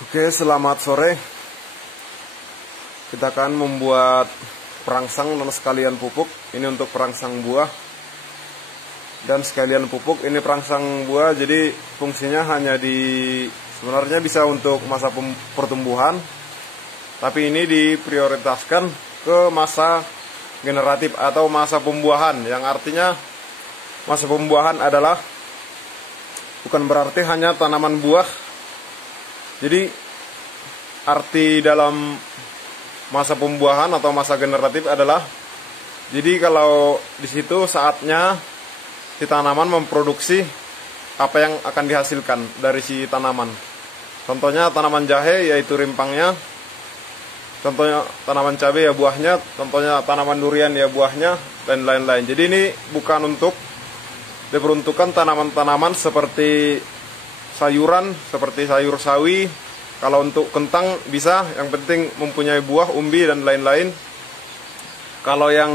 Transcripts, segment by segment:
Oke, selamat sore. Kita akan membuat perangsang dan sekalian pupuk. Ini untuk perangsang buah dan sekalian pupuk. Ini perangsang buah, jadi fungsinya sebenarnya bisa untuk masa pertumbuhan, tapi ini diprioritaskan ke masa generatif atau masa pembuahan, yang artinya masa pembuahan adalah bukan berarti hanya tanaman buah. Jadi arti dalam masa pembuahan atau masa generatif adalah, jadi kalau di situ saatnya si tanaman memproduksi apa yang akan dihasilkan dari si tanaman. Contohnya tanaman jahe yaitu rimpangnya, contohnya tanaman cabai ya buahnya, contohnya tanaman durian ya buahnya, dan lain-lain. Jadi ini bukan untuk diperuntukkan tanaman-tanaman seperti sayuran, seperti sayur sawi. Kalau untuk kentang bisa, yang penting mempunyai buah, umbi, dan lain-lain. Kalau yang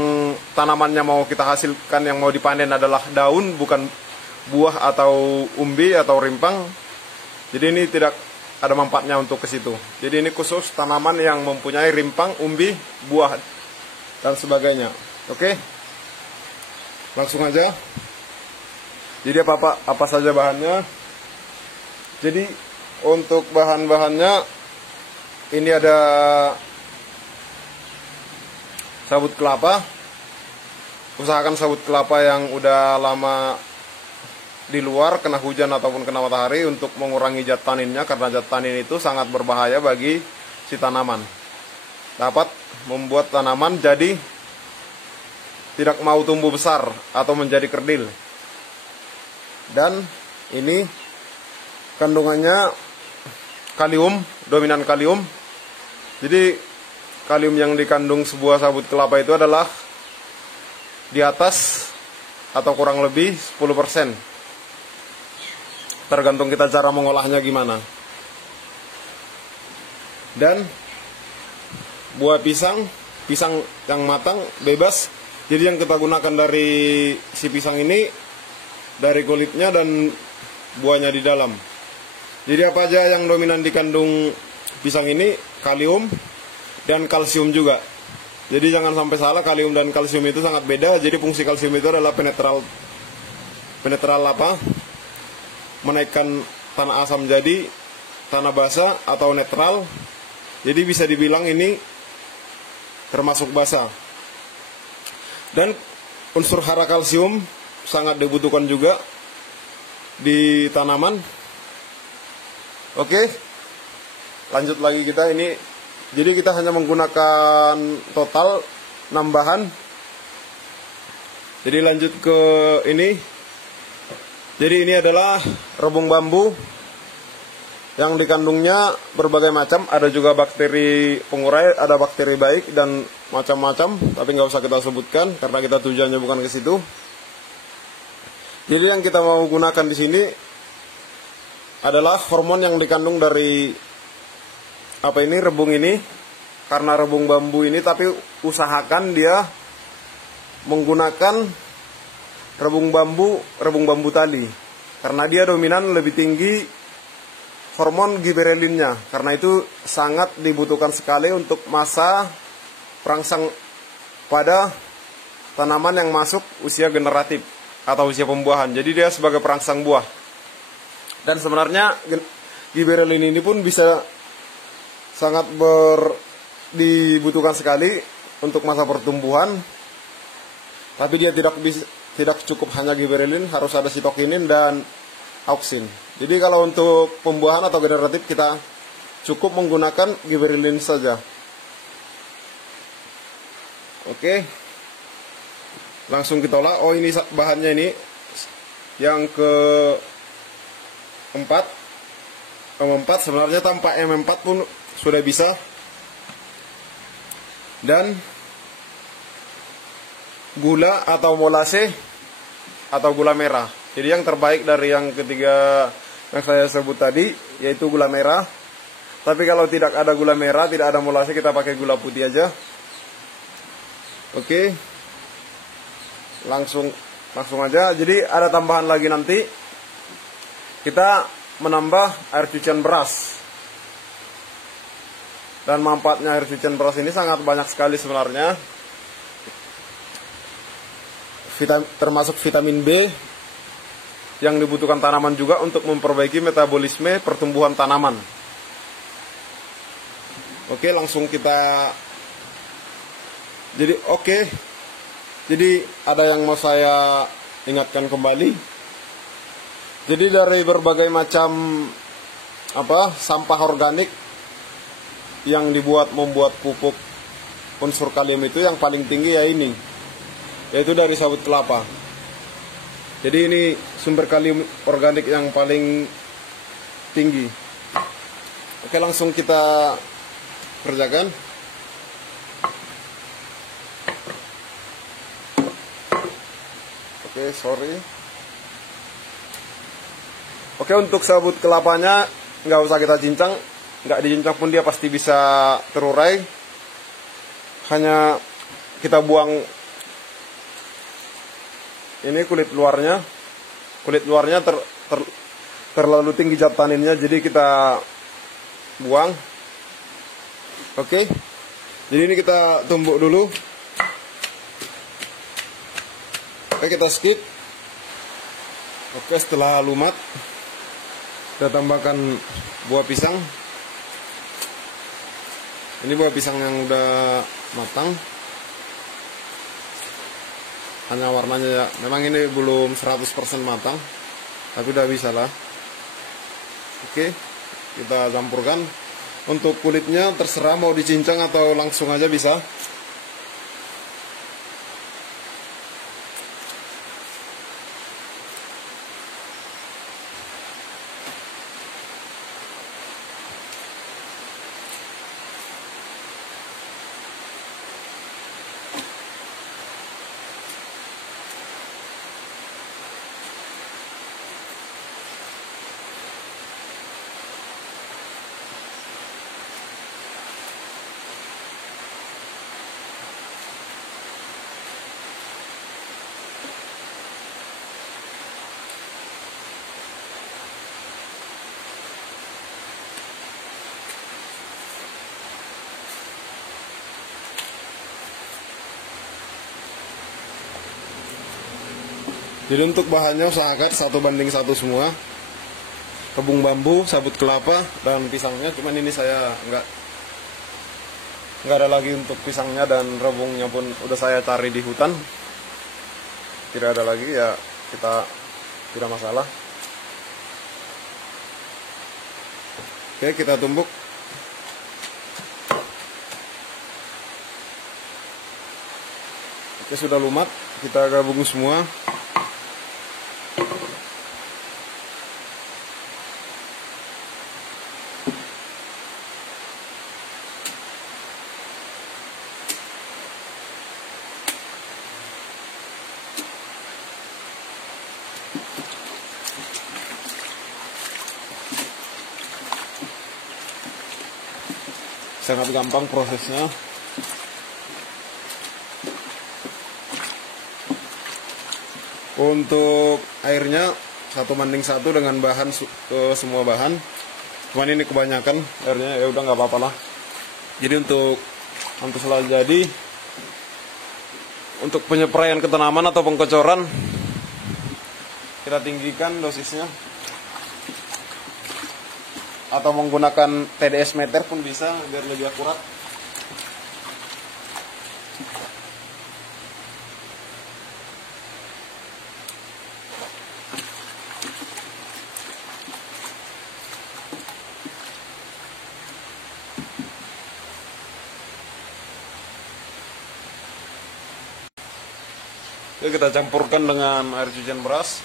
tanamannya mau kita hasilkan, yang mau dipanen adalah daun, bukan buah atau umbi atau rimpang, jadi ini tidak ada manfaatnya untuk ke situ. Jadi ini khusus tanaman yang mempunyai rimpang, umbi, buah, dan sebagainya. Oke, langsung aja. Jadi apa saja bahannya. Jadi untuk bahan-bahannya ini ada sabut kelapa. Usahakan sabut kelapa yang udah lama di luar, kena hujan ataupun kena matahari, untuk mengurangi zat taninnya, karena zat tanin itu sangat berbahaya bagi si tanaman. Dapat membuat tanaman jadi tidak mau tumbuh besar atau menjadi kerdil. Dan ini kandungannya kalium, dominan kalium. Jadi kalium yang dikandung sebuah sabut kelapa itu adalah di atas atau kurang lebih 10%. Tergantung kita cara mengolahnya gimana. Dan buah pisang yang matang bebas. Jadi yang kita gunakan dari si pisang ini dari kulitnya dan buahnya di dalam. Jadi apa aja yang dominan dikandung pisang ini? Kalium dan kalsium juga. Jadi jangan sampai salah, kalium dan kalsium itu sangat beda. Jadi fungsi kalsium itu adalah penetral menaikkan tanah asam jadi tanah basah atau netral. Jadi bisa dibilang ini termasuk basah. Dan unsur hara kalsium sangat dibutuhkan juga di tanaman. Oke, lanjut lagi kita ini. Jadi kita hanya menggunakan total 6 bahan. Jadi lanjut ke ini. Jadi ini adalah rebung bambu yang dikandungnya berbagai macam. Ada juga bakteri pengurai, ada bakteri baik dan macam-macam. Tapi nggak usah kita sebutkan karena kita tujuannya bukan ke situ. Jadi yang kita mau gunakan di sini adalah hormon yang dikandung dari rebung ini. Karena rebung bambu ini, tapi usahakan dia menggunakan rebung bambu tali, karena dia dominan lebih tinggi hormon giberelinnya. Karena itu sangat dibutuhkan sekali untuk masa perangsang pada tanaman yang masuk usia generatif atau usia pembuahan. Jadi dia sebagai perangsang buah. Dan sebenarnya giberelin ini pun bisa sangat dibutuhkan sekali untuk masa pertumbuhan. Tapi dia tidak cukup hanya giberelin, harus ada sitokinin dan auksin. Jadi kalau untuk pembuahan atau generatif kita cukup menggunakan giberelin saja. Oke, langsung kita olah. Oh, ini bahannya ini yang keempat. Sebenarnya tanpa M4 pun sudah bisa. Dan gula atau molase atau gula merah. Jadi yang terbaik dari yang ketiga yang saya sebut tadi yaitu gula merah. Tapi kalau tidak ada gula merah, tidak ada molase, kita pakai gula putih aja. Oke, langsung aja. Jadi ada tambahan lagi nanti. Kita menambah air cucian beras. Dan manfaatnya air cucian beras ini sangat banyak sekali sebenarnya. Termasuk vitamin B yang dibutuhkan tanaman juga untuk memperbaiki metabolisme pertumbuhan tanaman. Oke, langsung kita. Jadi ada yang mau saya ingatkan kembali. Jadi dari berbagai macam sampah organik yang membuat pupuk unsur kalium itu, yang paling tinggi yaitu dari sabut kelapa. Jadi ini sumber kalium organik yang paling tinggi. Oke, langsung kita kerjakan. Oke, untuk sabut kelapanya nggak usah kita cincang. Nggak dicincang pun dia pasti bisa terurai. Hanya kita buang ini kulit luarnya. Kulit luarnya terlalu tinggi zat taninnya, jadi kita buang. Oke. Jadi ini kita tumbuk dulu. Oke, kita skip. Oke, setelah lumat kita tambahkan buah pisang. Ini buah pisang yang udah matang. Hanya warnanya ya, memang ini belum 100% matang, tapi udah bisa lah. Oke, kita campurkan. Untuk kulitnya terserah mau dicincang atau langsung aja bisa. Jadi untuk bahannya usahakan 1:1 semua. Tepung bambu, sabut kelapa, dan pisangnya. Cuman ini saya nggak ada lagi untuk pisangnya, dan rebungnya pun udah saya cari di hutan. Tidak ada lagi, ya kita tidak masalah. Oke, kita tumbuk. Oke, sudah lumat, kita gabung semua. Sangat gampang prosesnya. Untuk airnya 1:1 dengan bahan semua bahan. Cuman ini kebanyakan airnya, ya udah nggak apa-apa lah. Jadi untuk selalu jadi untuk penyepraian ke tanaman atau pengkocoran kita tinggikan dosisnya. Atau menggunakan TDS meter pun bisa biar lebih akurat. Oke, kita campurkan dengan air cucian beras.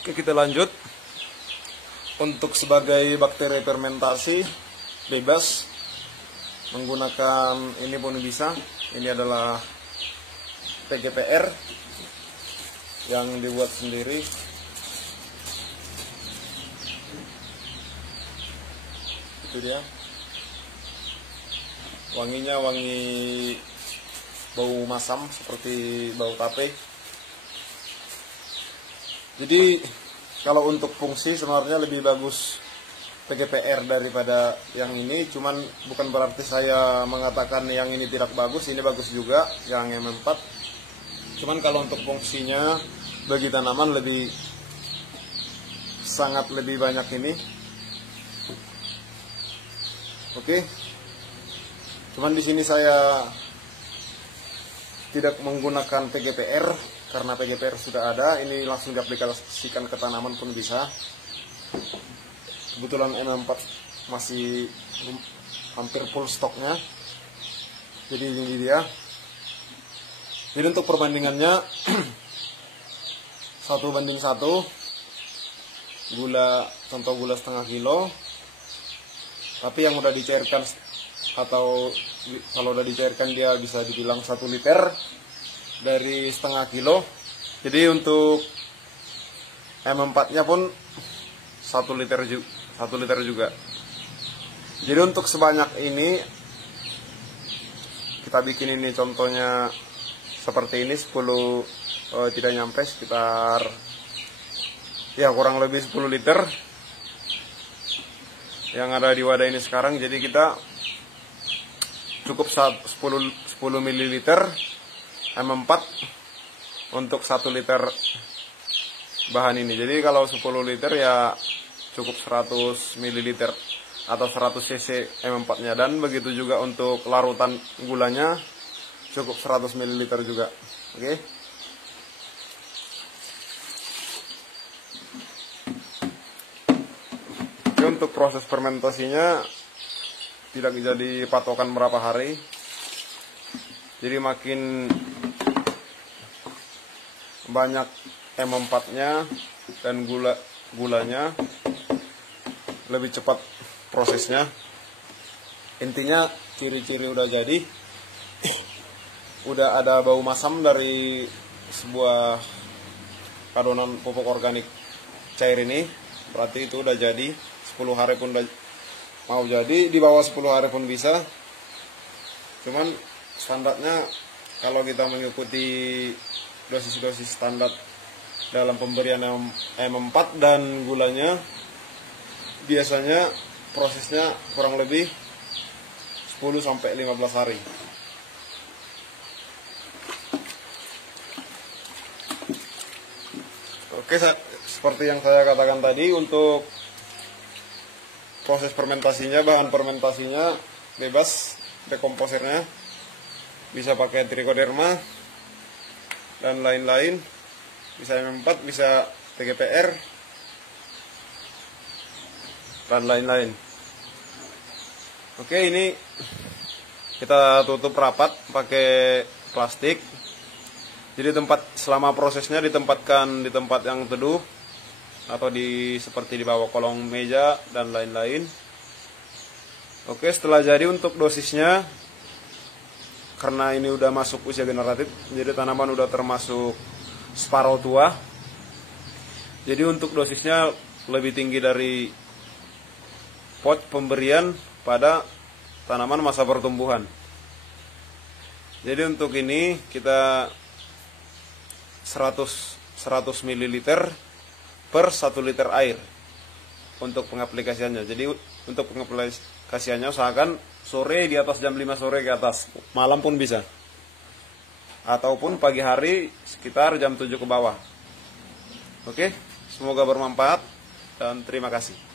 Oke, kita lanjut. Untuk sebagai bakteri fermentasi bebas menggunakan ini pun bisa. Ini adalah PGPR yang dibuat sendiri. Itu dia. Wanginya wangi bau masam seperti bau tape. Jadi kalau untuk fungsi sebenarnya lebih bagus PGPR daripada yang ini, cuman bukan berarti saya mengatakan yang ini tidak bagus, ini bagus juga yang M4. Cuman kalau untuk fungsinya bagi tanaman sangat lebih banyak ini. Oke. Cuman di sini saya tidak menggunakan PGPR karena PGPR sudah ada, ini langsung diaplikasikan ke tanaman pun bisa. Kebetulan M4 masih hampir full stoknya, jadi ini dia. Jadi untuk perbandingannya 1:1, contoh gula setengah kilo, tapi yang udah dicairkan atau kalau udah dicairkan dia bisa dibilang 1 liter dari setengah kilo. Jadi untuk M4 nya pun 1 liter juga. Jadi untuk sebanyak ini kita bikin ini contohnya seperti ini 10 tidak nyampe, sekitar ya kurang lebih 10 liter yang ada di wadah ini sekarang. Jadi kita cukup 10 ml M4 untuk 1 liter bahan ini. Jadi kalau 10 liter ya cukup 100 ml atau 100 cc M4 nya, dan begitu juga untuk larutan gulanya cukup 100 ml juga. Oke. Oke, untuk proses fermentasinya tidak jadi patokan berapa hari. Jadi makin banyak M4 nya dan gulanya lebih cepat prosesnya. Intinya ciri-ciri udah jadi, udah ada bau masam dari sebuah adonan pupuk organik cair ini, berarti itu udah jadi. 10 hari pun udah mau jadi, di bawah 10 hari pun bisa. Cuman standarnya kalau kita mengikuti dosis-dosis standar dalam pemberian M4 dan gulanya, biasanya prosesnya kurang lebih 10-15 hari. Oke, seperti yang saya katakan tadi, untuk proses fermentasinya, bahan fermentasinya bebas, dekomposernya bisa pakai trichoderma dan lain-lain, bisa M4, bisa PGPR dan lain-lain. Oke, ini kita tutup rapat pakai plastik. Jadi selama prosesnya ditempatkan di tempat yang teduh atau seperti di bawah kolong meja dan lain-lain. Oke, setelah jadi, untuk dosisnya, karena ini udah masuk usia generatif, jadi tanaman udah termasuk separuh tua. Jadi untuk dosisnya lebih tinggi dari pot pemberian pada tanaman masa pertumbuhan. Jadi untuk ini kita 100 ml per 1 liter air untuk pengaplikasiannya. Jadi untuk pengaplikasiannya usahakan sore, di atas jam 5 sore ke atas, malam pun bisa, ataupun pagi hari sekitar jam 7 ke bawah. Oke, semoga bermanfaat dan terima kasih.